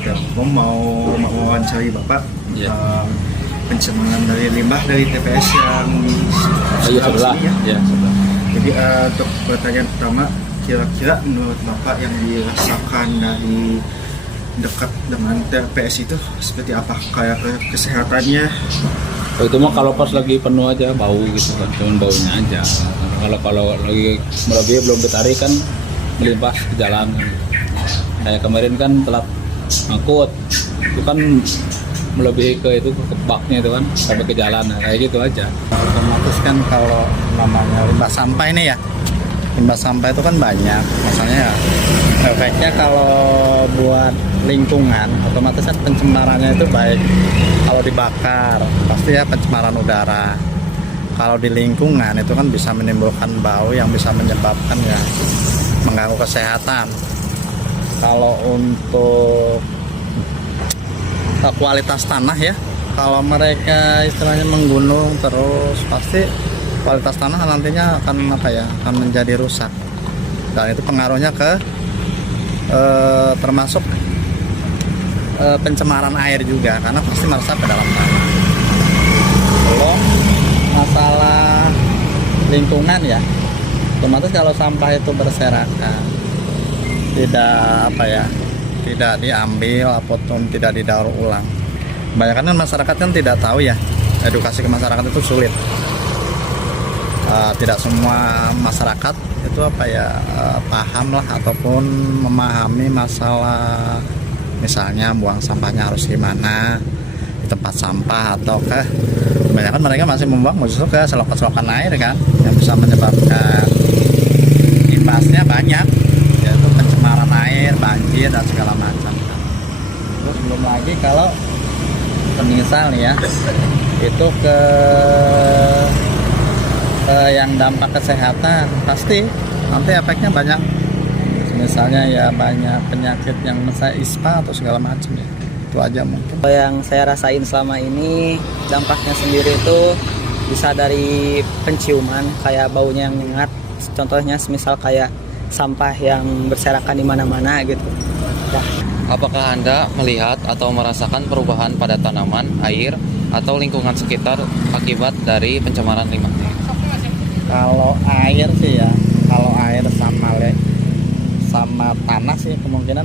Telkom mau wawancari Bapak pencemaran dari limbah dari TPS yang sebelah sini ya. Ya, sebelah. Jadi untuk pertanyaan pertama, kira-kira menurut Bapak yang dirasakan dari dekat dengan TPS itu seperti apa? Kayak kesehatannya? Oh, itu mah kalau pas lagi penuh aja bau gitu kan, cuman baunya aja. Kalau lagi melebihi belum ditarik kan melimpah ke jalan kan. Kayak kemarin kan telat ngangkut, itu kan melebihi ke itu ke baknya itu kan sampai ke jalan, nah, kayak gitu aja. Otomatis kan kalau namanya limbah sampah ini ya, limbah sampah itu kan banyak, masalahnya ya, efeknya kalau buat lingkungan otomatis kan pencemarannya itu baik kalau dibakar pasti ya pencemaran udara. Kalau di lingkungan itu kan bisa menimbulkan bau yang bisa menyebabkan ya mengganggu kesehatan. Kalau untuk kualitas tanah ya, kalau mereka istilahnya menggunung terus pasti kualitas tanah nantinya akan akan menjadi rusak, dan itu pengaruhnya ke termasuk pencemaran air juga, karena pasti meresap ke dalam tanah. Belum masalah lingkungan ya, otomatis kalau sampah itu berserakan tidak diambil ataupun tidak didaur ulang. Kebanyakan kan masyarakat kan tidak tahu ya, edukasi ke masyarakat itu sulit. Tidak semua masyarakat itu paham lah ataupun memahami masalah misalnya buang sampahnya harus gimana di tempat sampah, atau kebanyakan mereka masih membuang justru ke selokan-selokan air kan, yang bisa menyebabkan imbasnya banyak, yaitu pencemaran air, banjir dan segala macam. Terus belum lagi kalau misal nih ya, itu ke yang dampak kesehatan pasti nanti efeknya banyak, misalnya ya banyak penyakit yang misalnya ISPA atau segala macam ya. Itu aja mungkin. Yang saya rasain selama ini dampaknya sendiri itu bisa dari penciuman, kayak baunya yang menyengat. Contohnya semisal kayak sampah yang berserakan di mana-mana gitu. Ya. Apakah Anda melihat atau merasakan perubahan pada tanaman, air, atau lingkungan sekitar akibat dari pencemaran limbah? Kalau air sih ya, kalau air sama tanah sih kemungkinan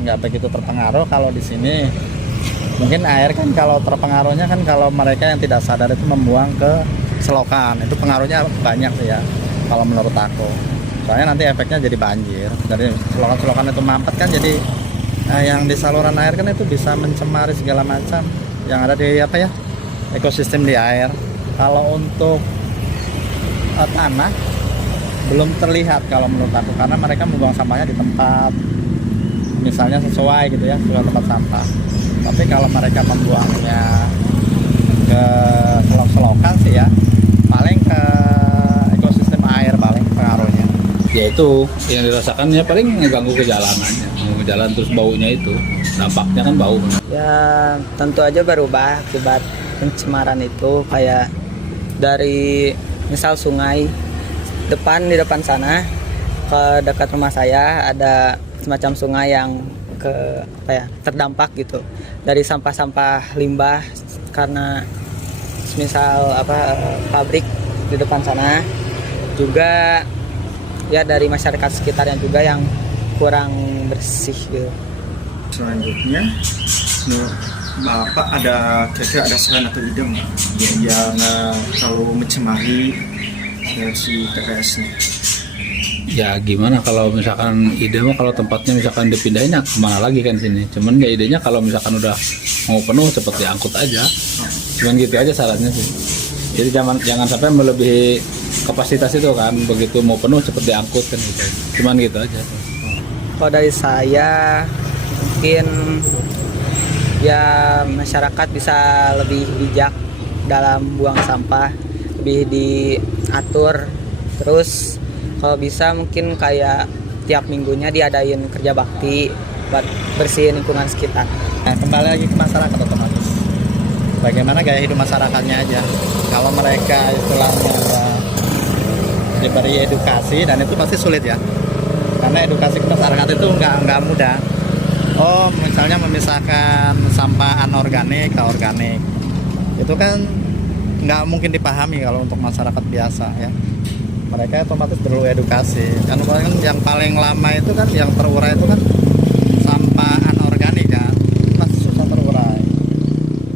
nggak begitu terpengaruh. Kalau di sini mungkin air kan kalau terpengaruhnya kan kalau mereka yang tidak sadar itu membuang ke selokan, itu pengaruhnya banyak sih ya kalau menurut aku. Soalnya nanti efeknya jadi banjir, dari selokan-selokan itu mampet kan, jadi yang di saluran air kan itu bisa mencemari segala macam yang ada di ekosistem di air. Kalau untuk tanah belum terlihat kalau menurut aku, karena mereka membuang sampahnya di tempat misalnya sesuai gitu ya, sesuai tempat sampah. Tapi kalau mereka membuangnya ke selok-selokan sih ya, paling ke ekosistem air paling pengaruhnya. Ya itu yang dirasakannya paling ngeganggu ke jalanannya, ke jalan terus baunya itu, dampaknya kan bau. Ya tentu aja berubah akibat pencemaran itu, kayak dari misal sungai di depan sana ke dekat rumah saya ada semacam sungai yang terdampak gitu dari sampah-sampah limbah, karena misal pabrik di depan sana, juga ya dari masyarakat sekitarnya juga yang kurang bersih gitu. Selanjutnya, Bapak kira-kira ada saran atau ide yang terlalu mencemari si TPS-nya? Ya gimana kalau misalkan ide mah kalau tempatnya misalkan dipindahin ya kemana lagi kan sini. Cuman ya idenya kalau misalkan udah mau penuh cepet diangkut aja. Cuman gitu aja sarannya sih. Jadi jangan sampai melebihi kapasitas itu kan, begitu mau penuh cepet diangkut kan gitu. Cuman gitu aja. Kalau dari saya mungkin ya masyarakat bisa lebih bijak dalam buang sampah, lebih diatur. Terus kalau bisa mungkin kayak tiap minggunya diadain kerja bakti buat bersihin lingkungan sekitar. Nah, kembali lagi ke masyarakat otomatis. Bagaimana gaya hidup masyarakatnya aja. Kalau mereka istilahnya diberi edukasi, dan itu pasti sulit ya. Karena edukasi ke masyarakat itu nggak mudah. Oh, misalnya memisahkan sampah anorganik ke organik, itu kan nggak mungkin dipahami kalau untuk masyarakat biasa ya. Mereka otomatis perlu edukasi. Kan yang paling lama itu kan yang terurai itu kan sampah anorganik kan, masih susah terurai.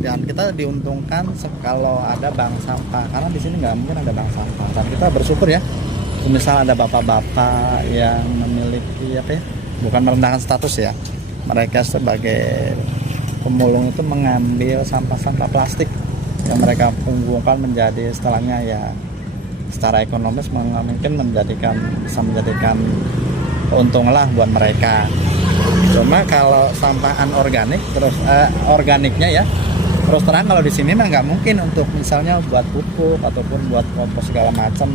Dan kita diuntungkan kalau ada bank sampah, karena di sini nggak mungkin ada bank sampah. Dan kita bersyukur ya, misal ada bapak-bapak yang memiliki apa ya, bukan merendahkan status ya, mereka sebagai pemulung itu mengambil sampah-sampah plastik yang mereka kumpulkan menjadi setelahnya ya secara ekonomis mungkin bisa menjadikan keuntungan lah buat mereka. Cuma kalau sampah anorganik terus organiknya ya, terus terang kalau di sini mah nggak mungkin untuk misalnya buat pupuk ataupun buat kompos segala macam,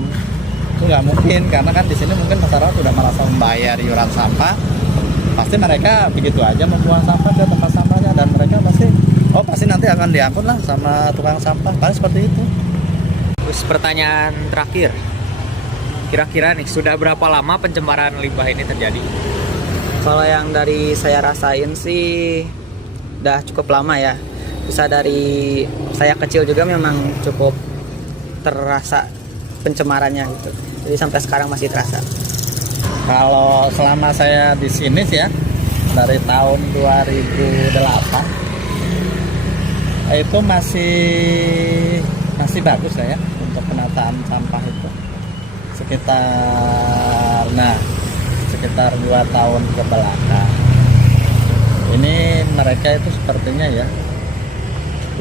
itu nggak mungkin, karena kan di sini mungkin masyarakat sudah merasa membayar iuran sampah, pasti mereka begitu aja membuang sampah ke tempat sampahnya, dan mereka pasti nanti akan diangkut lah sama tukang sampah, paling seperti itu. Terus pertanyaan terakhir, kira-kira nih sudah berapa lama pencemaran limbah ini terjadi? Kalau yang dari saya rasain sih udah cukup lama ya. Bisa dari saya kecil juga memang cukup terasa pencemarannya gitu. Jadi sampai sekarang masih terasa. Kalau selama saya di sini sih ya, dari tahun 2008 itu masih bagus ya untuk penataan sampah itu. Sekitar 2 tahun ke belakang. Ini mereka itu sepertinya ya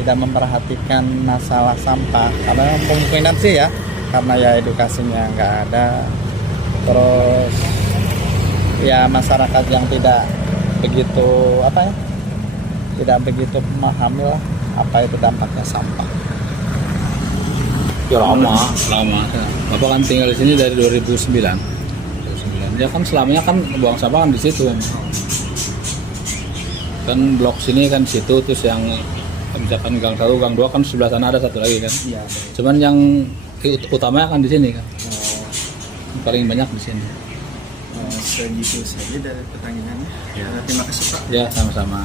tidak memperhatikan masalah sampah, karena kemungkinan sih ya karena ya edukasinya nggak ada, terus ya masyarakat yang tidak begitu memahami lah apa itu dampaknya sampah. Ya lama. Bapak kan tinggal di sini dari 2009. Ya kan selamanya kan buang sampah kan di situ. Kan blok sini kan di situ, terus yang misalkan gang 1, gang 2 kan sebelah sana ada satu lagi kan. Iya. Cuman yang utamanya kan di sini kan. Paling banyak di sini. Segitu saja dari pertanyaannya. Terima kasih Pak. Ya, sama-sama.